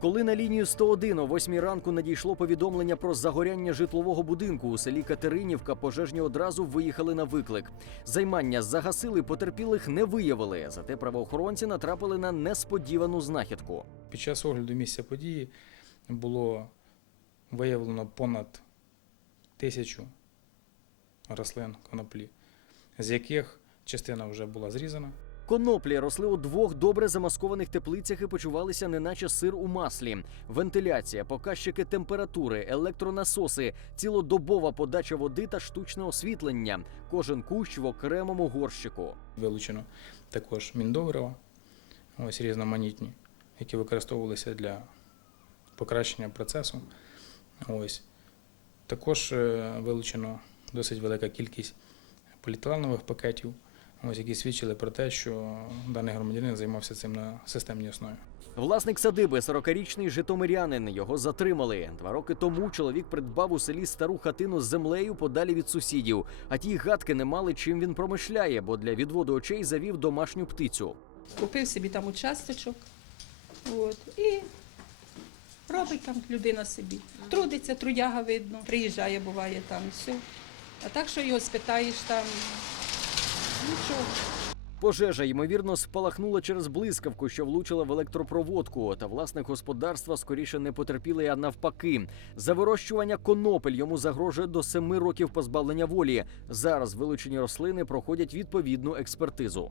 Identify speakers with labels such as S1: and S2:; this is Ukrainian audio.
S1: Коли на лінію 101 о 8 ранку надійшло повідомлення про загоряння житлового будинку у селі Катеринівка, пожежні одразу виїхали на виклик. Займання загасили, потерпілих не виявили. Зате правоохоронці натрапили на несподівану знахідку.
S2: Під час огляду місця події було виявлено понад тисячу рослин коноплі, з яких частина вже була зрізана.
S1: Коноплі росли у двох добре замаскованих теплицях і почувалися неначе сир у маслі. Вентиляція, показчики температури, електронасоси, цілодобова подача води та штучне освітлення. Кожен кущ в окремому горщику.
S2: Вилучено також міндобрива, ось різноманітні, які використовувалися для покращення процесу. Ось. Також е, вилучено досить велика кількість поліетиленових пакетів, ось, які свідчили про те, що даний громадянин займався цим на системній основі.
S1: Власник садиби, 40-річний житомирянин. Його затримали. Два роки тому чоловік придбав у селі стару хатину з землею подалі від сусідів. А ті гадки не мали, чим він промишляє, бо для відводу очей завів домашню птицю.
S3: Купив собі там участочок. От, і робить там людина собі. Трудиться, трудяга видно, приїжджає, буває там все. А так, що його спитаєш там.
S1: Пожежа ймовірно спалахнула через блискавку, що влучила в електропроводку. Та власник господарства скоріше не потерпіли, а навпаки. За вирощування конопель йому загрожує до семи років позбавлення волі. Зараз вилучені рослини проходять відповідну експертизу.